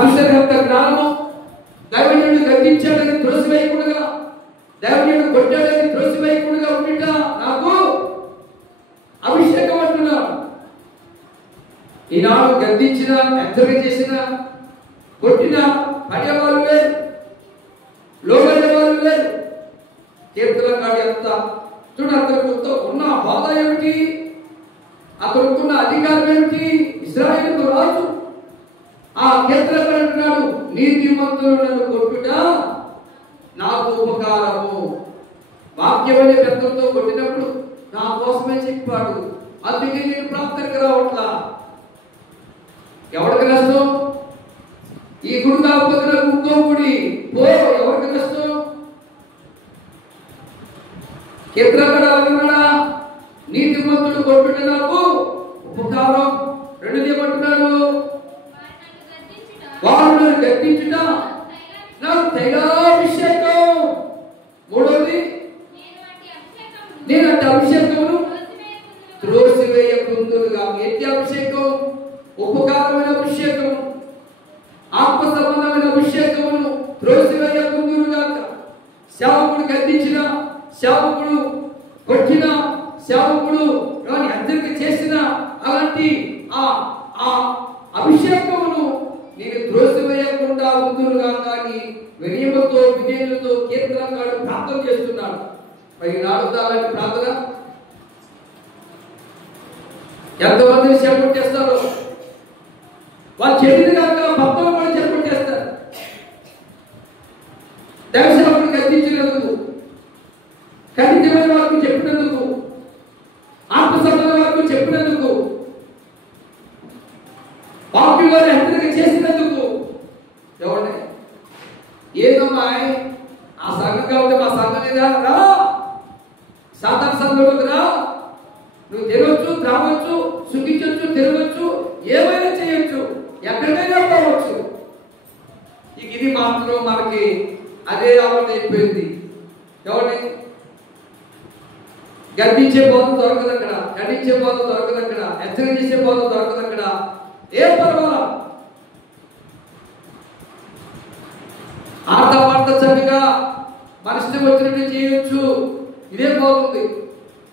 చూసేంత జ్ఞానము, దైవజనుడు గద్దించాడని త్రోసివేయకుండా, దైవజనుడు కొట్టాడని త్రోసివేయకుండా ఉండిట నాకు అభిషేకం అంటున్నాడు. ఈనాడు గద్దించిన, హెచ్చరిక చేసిన, కొట్టిన పడేవాళ్ళు లేరు, లోబడే వాళ్ళు లేరు. కీర్తనకాడి అంత చూడు, అతనితో ఉన్న హోదా ఏమిటి, అతనుకున్న అధికారం ఏమిటి? ఇశ్రాయేలు రాజు. ఆ కీర్తనకాడు అంటున్నాడు, నీతిమంతులు నన్ను కొట్టుట నాకు ఉపకారము. వాక్యం అనే పెద్దలతో కొట్టినప్పుడు నా కోసమే చెప్పాడు, అందుకే నేను ప్రార్థనకు రావట్లా. ఎవరికి నష్టం? ఈ గుడి కాకపోతే నాకు ఇంకో గుడి పో, ఎవరికి నష్టం? కీర్తనకాడు నీతిమంతుడు కొట్టుట నాకు ఉపకారం. రెండోది ఏమంటున్నాడు? వారు గద్దించుట నాకు తైలాభిషేకం. మూడోది, నేను అట్టి అభిషేకమును త్రోసివేయకుందునుగా. ఎట్టి అభిషేకం? ఉపకారమైన అభిషేకం, ఆత్మ సంబంధమైన అభిషేకమును త్రోసివేయకుందునుగా. సేవకుడు గద్దించిన, సేవకుడు కొట్టిన, సేవకుడు హెచ్చరిక చేసిన అలాంటి ఆ అభిషేకమును నేను త్రోసివేయకుండా ఉందునుగా. కానీ వినయముతో విజయులతో కీర్తనకాడు ప్రార్థన చేస్తున్నాడు. మరి నాడు అలాంటి ప్రార్థన ఎంతమందిని చేపట్టేస్తారో వాళ్ళు చెప్పింది కాక భక్తులు కూడా చేపట్టేస్తారు. దైవసేవకుడు గద్దించినందుకు, ఖండితమైన వారికి చెప్పినందుకు, ఆత్మ సంబంధ వారికి చెప్పినందుకు, వాక్యంలో హెచ్చరిక చేసినందుకు ఎవరిని ఏదమ్మా ఆ సంఘం కాబట్టి మా సంఘం లేదా రా, సాధారణ సంఘంలోకి రా, నువ్వు తిరగచ్చు, త్రాగొచ్చు, సుఖించవచ్చు, తిరగచ్చు, ఏమైనా చేయొచ్చు, ఎక్కడికైనా పోవచ్చు. ఇది మాత్రం మనకి అదే అలవాటు అయిపోయింది. ఎవరిని గద్దించే బోధ దొరకదు అక్కడ, ఖండించే బోధ దొరకదు అక్కడ, హెచ్చరిక చేసే బోధ దొరకదు అక్కడ. ఏ పర్వాలా ఆట పాట చక్కగా మన ఇష్టం వచ్చినట్టు చేయొచ్చు, ఇదే బాగుంది.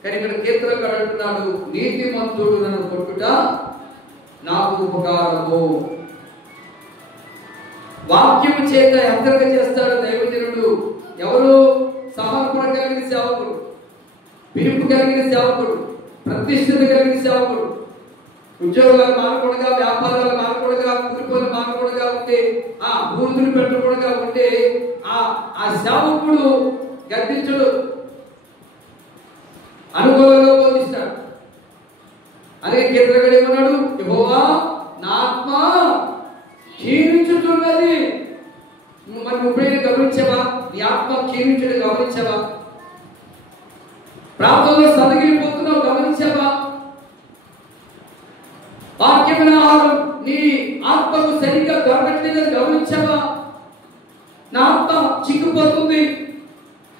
కానీ ఇక్కడ కీర్తనకాడు అంటున్నాడు, నీతిమంతుడు నన్ను కొట్టుట నాకు ఉపకారము. వాక్యము చేత హెచ్చరిక చేస్తాడు దైవజనుడు. ఎవరు? సమర్పణ కలిగిన సేవకుడు, పిలుపు కలిగిన సేవకుడు, ప్రతిష్ఠత కలిగిన సేవకుడు. ఉద్యోగాలు మానకూడగా, వ్యాపారాలు మానకూడగా, కూలిపోలు మానకూడగా ఉంటే, ఆ భూతులు పెట్టకూడగా ఉంటే ఆ సేవకుడు గద్దించుడు, అనుకూలంగా బోధిస్తాడు. అదే కీర్తనకాడు ఏమన్నాడు? యెహోవా నా ఆత్మ క్షీణించుతున్నది. మరి నువ్వు గమనించావా? నీ ఆత్మ క్షీణించడం గమనించావా? ప్రాంతంలో సదగిలిపోతున్నావు గమనించావా? వాక్యమైన ఆహారం నీ ఆత్మకు సరిగ్గా దొరకట్లేదని గమనించావా? నా ఆత్మ చిక్కుపోతుంది,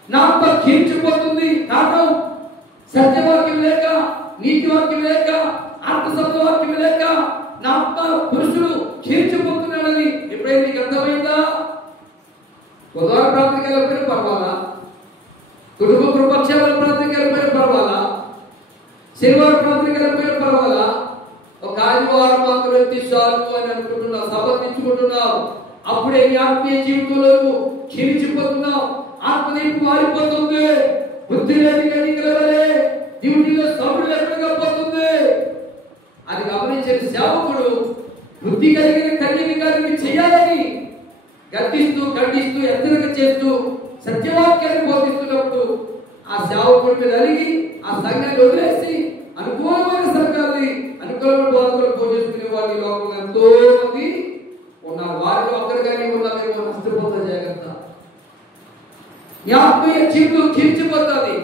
నా ఆత్మ క్షీణించిపోతుంది. కారణం సత్యవాక్యం లేక, నీతి వాక్యం లేక, ఆత్మసత్వవాక్యం లేక నా ఆత్మ పురుషుడు క్షీణించిపోతున్నాడని ఎప్పుడైతే నీకు అర్థమైందా? బుధవార ప్రార్థనకి వెళ్ళిపోయిన పర్వాలా, కుటుంబ కృపక్షేమాల ప్రార్థనకి వెళ్ళిపోయిన పర్వాలా, శనివారం ప్రార్థనకి వెళ్ళిపోయిన పర్వాలా, ఒక ఆదివారం మాత్రం ఎత్తి చాలు అని అనుకుంటున్నావు, సమర్థించుకుంటున్నావు. అప్పుడే నీ ఆత్మీయ జీవితంలో క్షీణించిపోతున్నావు, ఆత్మదీపం మారిపోతుంది, బుద్ధి లేని కనికలవలే డ్యూటీలో సౌండ్ లేకుండా పోతుంది. అది గమనించిన సేవకుడు బుద్ధి కలిగిన కన్యకని చేయాలని గద్దిస్తూ, ఖండిస్తూ, హెచ్చరిక చేస్తూ సత్యవాక్యాన్ని బోధిస్తున్నప్పుడు ఆ సేవకుడి మీద అలిగి ఆ సంఘాన్ని వదిలేసి అనుకూలమైన సంఘాన్ని, అనుకూలమైన బోధకులు బోధించుకునే వారి లోపల ఎంతో మంది ఉన్నారు. వారిలో ఒక్కరిగానే ఉన్నారేమో, నష్టపోతా జాగ్రత్త. నీ ఆత్మీయ జీవితం క్షీణించిపోతుంది,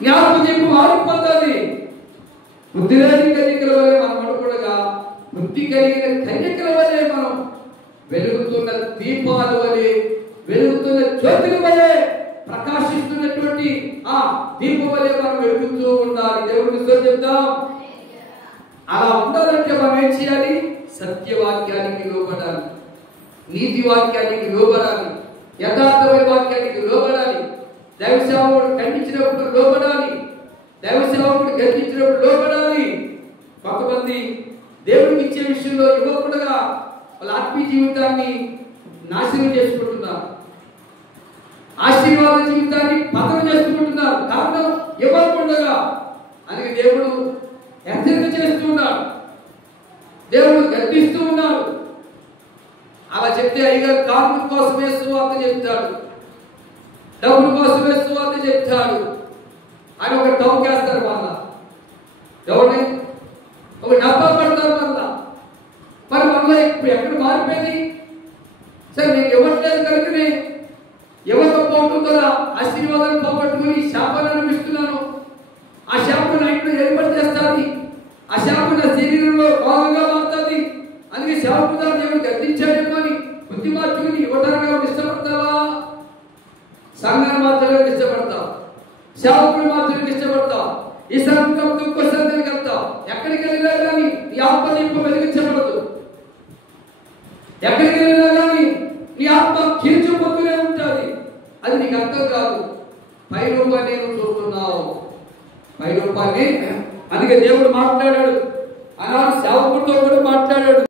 నీ ఆత్మజీవితం మారిపోతుంది. బుద్ధి లేని కన్యకల వలె మనం అనుకోగా, బుద్ధి కలిగిన కన్యకల వలె మనం వెలుగుతున్న దీపాల వలె, వెలుగుతున్న జ్యోతుల వలె, ప్రకాశిస్తున్నటువంటి ఆ దీపం వలె మనం వెలుగుతూ ఉండాలి. దేవుడిని చెప్తాం. అలా ఉండాలంటే మనం ఏం చేయాలి? సత్యవాక్యం నీతి వాక్యానికి లోబడాలి, యథార్థమైన వాక్యానికి లోబడాలి, దైవ సేవకుడు ఖండించినప్పుడు లోబడాలి, దైవ సేవకుడు గర్జించినప్పుడు లోబడాలి. కొంతమంది దేవుడికి ఇచ్చే విషయంలో ఇవ్వకుండా వాళ్ళ ఆత్మీయ జీవితాన్ని నాశనం చేసుకుంటున్నారు, ఆశీర్వాద జీవితాన్ని పతనం చేసుకుంటున్నారు. కారణం ఇవ్వకుండా. అందుకే దేవుడు హెచ్చరిక చేస్తూ ఉన్నాడు, దేవుడు గర్తిస్తూ ఉన్నాడు. అలా చెప్తే అయ్యగారు కారణం కోసమే సువార్త చెప్తాడు, డబ్బుల కోసమే సువార్త చెప్తాడు అని ఒక టౌకేస్తారు. వాళ్ళ ఎవరిని ఒక డబ్బా పడతారు. మరి వల్ల ఇప్పుడు ఎక్కడ మారిపోయింది? సరే నేను ఇవ్వట్లేదు కనుకనే ఇవ్వకపోవడం ద్వారా ఆశీర్వాదాన్ని పోగొట్టుకుని శాపాన్ని అనిపిస్తున్నాను. ఆ శాపం నా ఇంట్లో ఏర్పాటు చేస్తుంది, ఆ శాపం నా శరీరంలో భాగంగా మారుతుంది. అందుకే శాపం దేవుడు గర్తించాడేమో అని బుద్ధి మార్చుకుని ఇవ్వడానికి ఇష్టపడతావా? సంఘాన్ని మాత్రమే ఇష్టపడతావు, సేవకులు మాత్రమే ఇష్టపడతావు, ఈ సంఘం ఇంకో సంఘానికి వెళ్తావు. ఎక్కడికి వెళ్ళినా కానీ నీ ఆత్మ ఇంకో వెలిగించబడదు. ఎక్కడికి వెళ్ళినా కానీ నీ ఆత్మ కించపోతూనే ఉంటుంది. అది నీకు అర్థం కాదు. పై రూపాన్ని నువ్వు చూస్తున్నావు, పై రూపాన్ని. అందుకే దేవుడు మాట్లాడాడు, అలా సేవకుడితో కూడా మాట్లాడాడు.